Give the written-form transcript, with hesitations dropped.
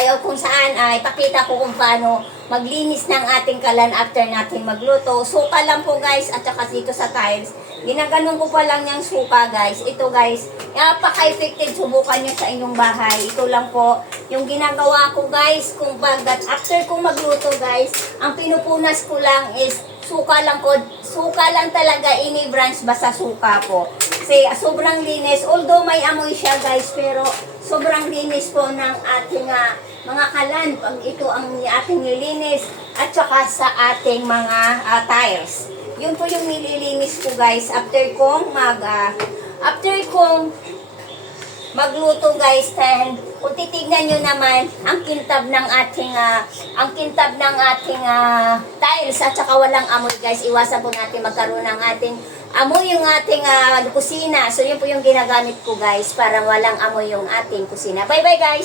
tayo kung saan ay pakita ko kung paano maglinis ng ating kalan after natin magluto. Suka lang po guys at saka dito sa tiles. Ginaganon ko pa lang yung suka guys. Ito guys, napaka-effective. Subukan nyo sa inyong bahay. Ito lang po yung ginagawa ko guys. Kung bagat after kong magluto guys, ang pinupunas ko lang is suka lang ko. Suka lang talaga, ini branch basta suka po. Kasi sobrang linis. Although may amoy siya guys, pero sobrang linis po ng ating mga kalan. Pag ito ang ating nilinis at saka sa ating mga tiles. Yun po yung nililinis ko guys after kong magluto guys. And kung titignan nyo naman ang kintab ng ating tiles at saka walang amoy guys. Iwasan po natin magkaroon ng ating amoy yung ating kusina. So yun po yung ginagamit ko guys para walang amoy yung ating kusina. Bye bye guys!